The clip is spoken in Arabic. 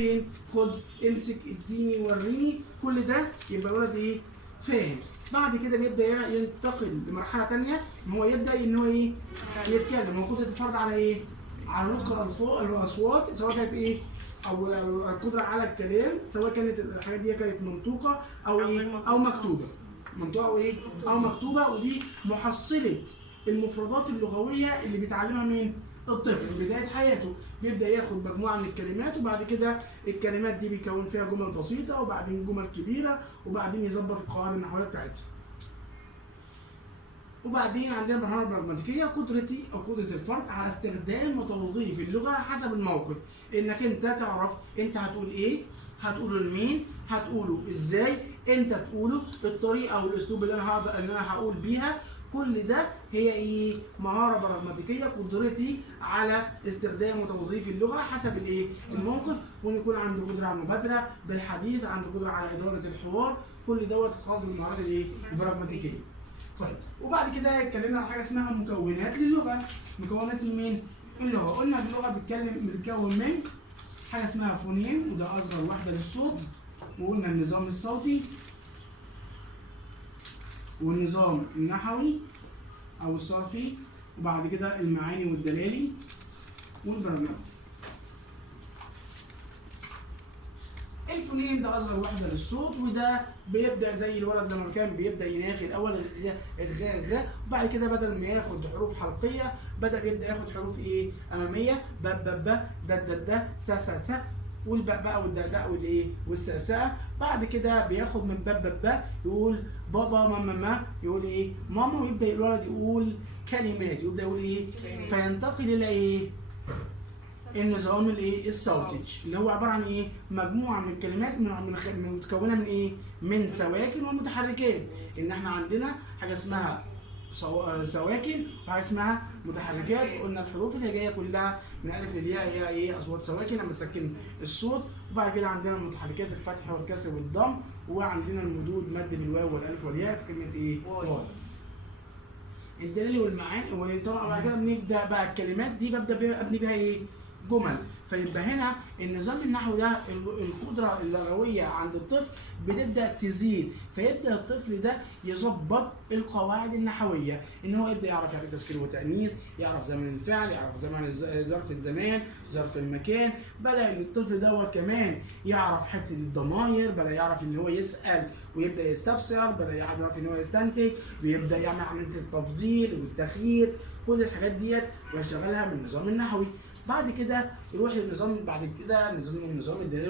فين؟ خد امسك اديني وريني، كل ده يبقى الولد ايه؟ فاهم. بعد كده بيبدا ينتقل لمرحله ثانيه ان هو يبدا ان هو ايه؟ يتكلم. هو قدره الفرد على ايه؟ على نطق الاصوات، سواء كانت ايه؟ او القدره على الكلام، سواء كانت الحاجات دي كانت منطوقه او ايه؟ او مكتوبه. منطوقه او ايه؟ او مكتوبه. ودي محصله المفردات اللغويه اللي بيتعلمها مين؟ الطفل في بداية حياته. بيبدأ ياخد مجموعة من الكلمات، وبعد كده الكلمات دي بيكون فيها جمل بسيطة وبعدين جمل كبيرة وبعدين يظبط القواعد النحوية بتاعتها. وبعدين عندنا المرحلة البراجماتيكية، قدرتي أو قدرة الفرد على استخدام وتوظيف اللغة حسب الموقف. إنك أنت تعرف أنت هتقول إيه، هتقوله لمين، هتقوله إزاي، أنت تقوله الطريقة أو الأسلوب اللي أنا هقول بيها. كل ده هي ايه؟ مهاره براجماتيكيه، قدرتي على استخدام وتوظيف اللغه حسب الايه؟ الموقف، وان يكون عنده قدره على المبادره بالحديث، عنده قدره على اداره الحوار. كل دوت خاص بالمهارات الايه؟ البراجماتيكيه. طيب، وبعد كده اتكلمنا عن حاجه اسمها مكونات للغه. مكونات مين؟ اللغه. قلنا اللغه بتتكون من حاجه اسمها فونيم، وده اصغر وحده للصوت. وقلنا النظام الصوتي والنظام النحوي او الصرفي، وبعد كده المعاني والدلالي والبرمجه. الفونيم ده اصغر وحده للصوت، وده بيبدا زي الولد لما كان بيبدا يناغي الاول الغ، وبعد كده بدل ما ياخد حروف حلقيه بيبدا ياخد حروف ايه؟ اماميه، ب ب ب د د د س س س، والباء بقى والداء والايه؟ والسأسأة. بعد كده بياخد من باب يقول بابا ماما يقول ايه؟ ماما، ويبدا الولد يقول كلمات، يبدا يقول ايه؟ فينتقل الى ايه؟ النظام الايه؟ الصوتي، اللي هو عباره عن ايه؟ مجموعه من الكلمات متكونه من ايه؟ من سواكن ومتحركات. ان احنا عندنا حاجه اسمها سواكن وحاجه اسمها متحركات. قلنا الحروف اللي جايه كلها من الف للياء هي ايه؟ اصوات سواكن لما تسكن الصوت. وبعد كده عندنا المتحركات الفتح والكسر والضم، وعندنا المدود مد بالواو والالف والياء في كلمه ايه؟ واو. الدليل والمعاني، وطبعا بعد كده بنبدا بقى الكلمات دي ببدا ابني بيها ايه؟ جمل. فيبقى هنا النظام النحوي ده القدره اللغويه عند الطفل بتبدا تزيد، فيبدا الطفل ده يظبط القواعد النحويه، ان هو يبدا يعرف يعني تذكير وتانيث، يعرف زمن الفعل، يعرف زمن ظرف الزمان، ظرف المكان. بدا الطفل ده كمان يعرف حته الضمائر، بدا يعرف ان هو يسال ويبدا يستفسر، بدا يعرف ان هو يستنتج، ويبدا يعمل عمليه التفضيل والتخيير. كل الحاجات ديت ويشتغلها من النظام النحوي. بعد كده يروح للنظام، بعد كده النظام الدلالي